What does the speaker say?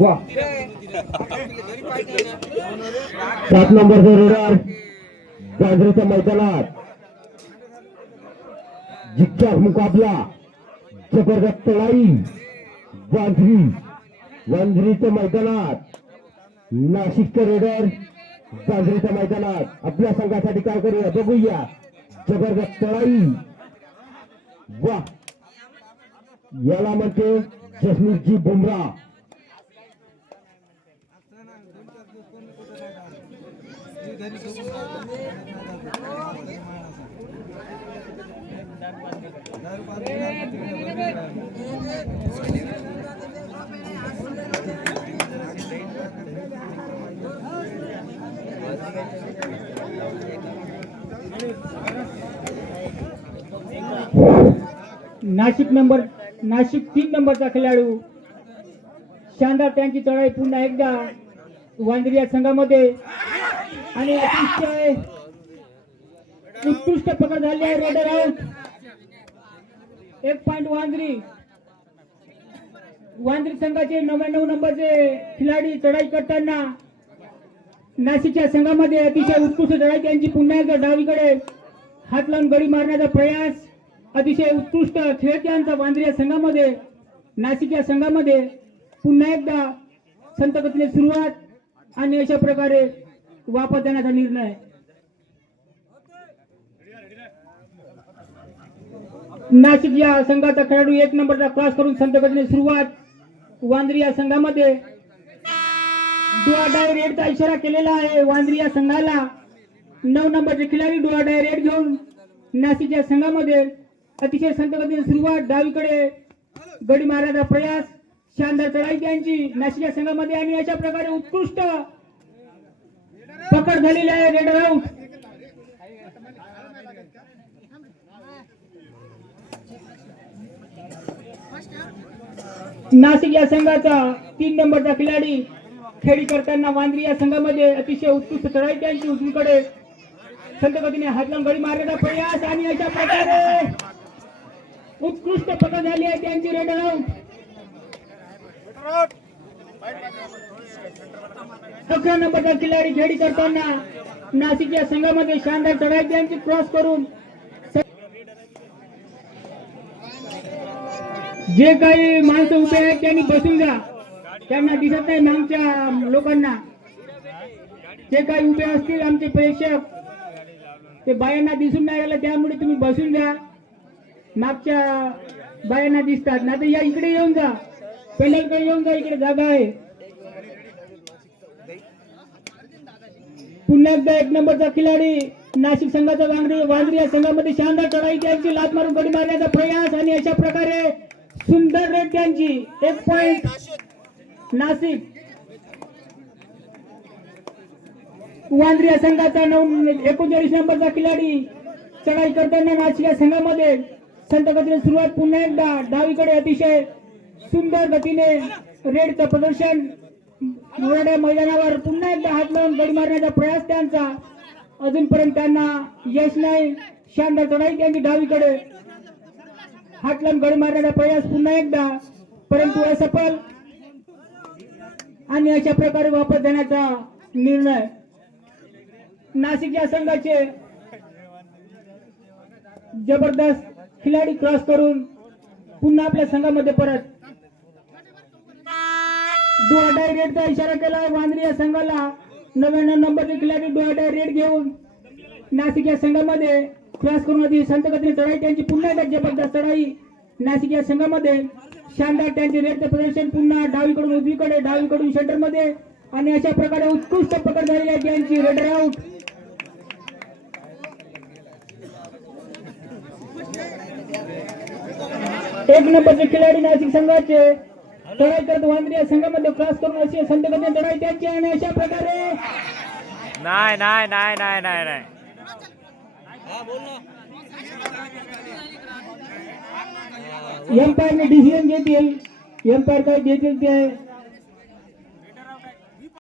वा. सात number raider गाजरीच्या मैदानात. जिज्ञास मुकाबला जबरदस्त लढाई वांझरी वांझरीच्या मैदानात. नाशिकचे रेडर गांजरीच्या मैदानात. आपल्या संघासाठी काय करूया? बघूया. जबरदस्त लढाई वा. याला म्हणते जसमीरजी बुमरा नाशिक नंबर नाशिक तीन नंबरचा खेळाडू. शानदार त्यांची चढाई पुन्हा एकदा वांद्रिया संघामध्ये. आणि अतिशय उत्कृष्ट पकड झाली आहे रेडर आउट एक पॉइंट वांद्री. वांद्री संघाचे नव्याण्णव नंबरचे खिलाडी चढाई करताना नाशिकच्या संघामध्ये अतिशय उत्कृष्ट चढाई त्यांची पुन्हा एकदा डावीकडे हात लावून गडी मारण्याचा प्रयास. अतिशय उत्कृष्ट खेळत्यांचा वांद्रिया संघामध्ये नाशिक या संघामध्ये पुन्हा एकदा संत गतीने सुरुवात. आणि अशा प्रकारे वापस देण्याचा निर्णय. नाशिक या संघाचा खेळाडू एक नंबरचा क्रॉस करून संत गतीने सुरुवात. वांद्री या संघामध्ये. डुआ रेडचा इशारा केलेला आहे. वांद्री या संघाला नऊ नंबरचे खिलाडी डोआडाय रेड घेऊन नाशिक या संघामध्ये. अतिशय संत गतीने सुरुवात. डावीकडे गडी मारण्याचा प्रयास. शानदार चढाई त्यांची. नाशिक या संघामध्ये आणि अशा प्रकारे उत्कृष्ट पकड झालेली आहे रेड आउट नाशिक या संघाचा तीन नंबरचा खिलाडी खेळी करताना वांद्री या संघामध्ये अतिशय उत्कृष्ट चढाई त्यांची उजवीकडे संत गतीने हात गडी मारण्याचा प्रयास आणि अशा प्रकारे उत्कृष्ट पकड झाली आहे त्यांची रेड आउट अकरा नंबरचा खिलाडी खेळी करताना नाशिकच्या संघामध्ये शानदार चढाई त्यांची क्रॉस करून जे काही माणसं उभे आहेत त्यांनी बसून जा. त्यांना दिसत नाही आमच्या लोकांना. जे काही उभे असतील आमचे प्रेक्षक ते बायांना दिसून नाही राहिलं त्यामुळे तुम्ही बसून जा. मागच्या बायांना दिसतात. ना तर या इकडे येऊन जा. पेंडलकडे येऊन जा इकडे जागा आहे पुन्हा एकदा एक नंबरचा खिलाडी नाशिक संघाचा वांगडी वांगडी या संघामध्ये शानदार चढाई त्यांची लात मारून गडी मारण्याचा प्रयास आणि अशा प्रकारे सुंदर रेट त्यांची. एक पॉइंट नाशिक. वांद्री या संघाचा नऊ एकोणचाळीस नंबरचा खिलाडी चढाई करताना नाशिक या संघामध्ये संत गतीने सुरुवात पुन्हा एकदा डावीकडे अतिशय सुंदर गतीने रेडचं प्रदर्शन. मोराड्या मैदानावर पुन्हा एकदा हात लावून गडी मारण्याचा प्रयास त्यांचा. अजूनपर्यंत त्यांना यश नाही. शानदार चढाई त्यांची डावीकडे. हात लावून गडी मारण्याचा प्रयास पुन्हा एकदा. परंतु असफल. आणि अशा प्रकारे वापर देण्याचा निर्णय. नाशिक या संघाचे जबरदस्त खिलाडी क्रॉस करून पुन्हा आपल्या संघामध्ये परत डोळा रेडचा इशारा केला. वांद्री या संघाला नव्याण्णव नंबरचे खिलाडी डोळा रेड घेऊन नाशिक या संघामध्ये क्रॉस करून संत गतीने चढाई. त्यांची पुन्हा एकदा जबरदस्त चढाई नाशिक या संघामध्ये. शानदार त्यांचे रेडचं प्रदर्शन पुन्हा डावीकडून उजवीकडे डावीकडून सेंटर आणि अशा प्रकारे उत्कृष्ट पकड झालेली आहे त्यांची रेडर आउट एक नंबरचे खिलाडी नाशिक संघाचे चढाई करत वांद्री संघामध्ये क्रॉस करून अशी संत चढाई त्यांची आणि अशा प्रकारे नाही नाही नाही नाही नाही नाही. एम्पायरने डिसिजन घेतील. एम्पायर काय देतील ते?